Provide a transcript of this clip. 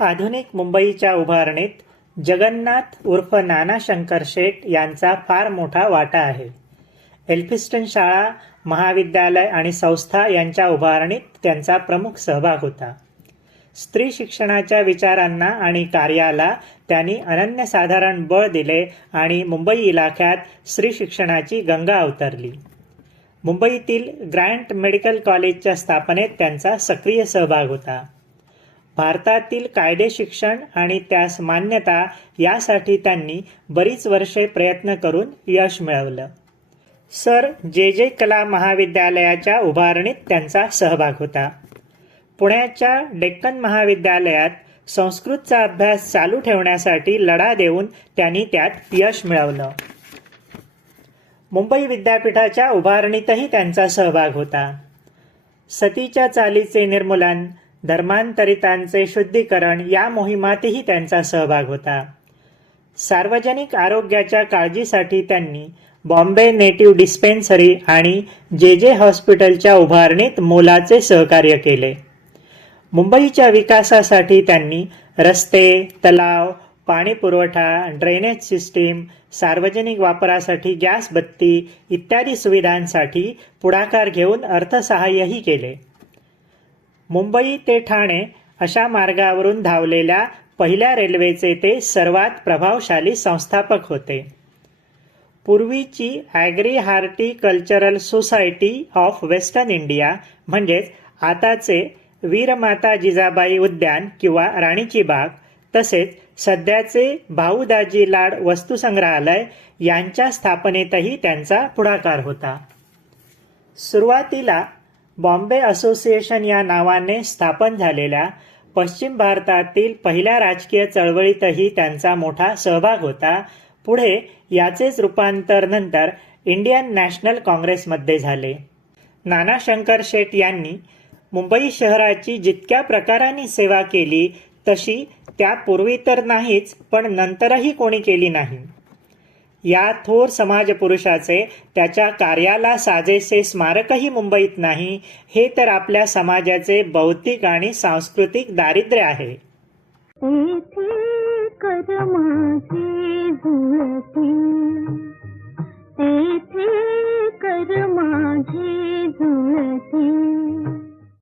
आधुनिक मुंबईच्या उभारणीत जगन्नाथ उर्फ नाना शंकर शेठ यांचा फार मोठा वाटा आहे. एल्फिन्स्टन शाळा, महाविद्यालय आणि संस्था यांच्या उभारणीत त्यांचा प्रमुख सहभाग होता. स्त्री शिक्षणाच्या विचारांना आणि कार्याला त्यांनी अनन्यसाधारण बळ दिले आणि मुंबई इलाख्यात स्त्री शिक्षणाची गंगा अवतरली. मुंबईतील ग्रँट मेडिकल कॉलेजच्या स्थापनेत त्यांचा सक्रिय सहभाग होता. भारतातील कायदे शिक्षण आणि त्यास मान्यता यासाठी त्यांनी बरीच वर्षे प्रयत्न करून यश मिळवलं. सर जे कला महाविद्यालयाच्या उभारणीत त्यांचा सहभाग होता. पुण्याच्या डेक्कन महाविद्यालयात संस्कृतचा अभ्यास चालू ठेवण्यासाठी लढा देऊन त्यांनी त्यात यश मिळवलं. मुंबई विद्यापीठाच्या उभारणीतही त्यांचा सहभाग होता. सतीच्या चालीचे निर्मूलन, धर्मांतरितांचे शुद्धीकरण या मोहिमातही त्यांचा सहभाग होता. सार्वजनिक आरोग्याच्या काळजीसाठी त्यांनी बॉम्बे नेटिव्ह डिस्पेन्सरी आणि जे हॉस्पिटलच्या उभारणीत मोलाचे सहकार्य केले. मुंबईच्या विकासासाठी त्यांनी रस्ते, तलाव, पाणी पुरवठा, ड्रेनेज सिस्टीम, सार्वजनिक वापरासाठी गॅस बत्ती इत्यादी सुविधांसाठी पुढाकार घेऊन अर्थसहाय्यही केले. मुंबई ते ठाणे अशा मार्गावरून धावलेल्या पहिल्या रेल्वेचे ते सर्वात प्रभावशाली संस्थापक होते. पूर्वीची agri horticultural society of western India म्हणजेच आताचे वीरमाता जिजाबाई उद्यान किंवा राणीची बाग, तसेच सध्याचे भाऊ दाजी लाड वस्तुसंग्रहालय यांच्या स्थापनेतही त्यांचा पुढाकार होता. सुरुवातीला बॉम्बे असोसिएशन या नावाने स्थापन झालेल्या पश्चिम भारतातील पहिल्या राजकीय चळवळीतही त्यांचा मोठा सहभाग होता. पुढे याचेच रूपांतर नंतर इंडियन नॅशनल काँग्रेसमध्ये झाले. नाना शंकर शेठ यांनी मुंबई शहराची जितक्या प्रकाराने सेवा केली तशी त्यापूर्वी तर नाहीच, पण नंतरही कोणी केली नाही. या थोर समाजपुरुषाचे त्याच्या कार्याला साजेसे स्मारकही मुंबईत नाही, हे तर आपल्या समाजाचे बौद्धिक आणि सांस्कृतिक दारिद्र्य आहे. कर माझी जुळती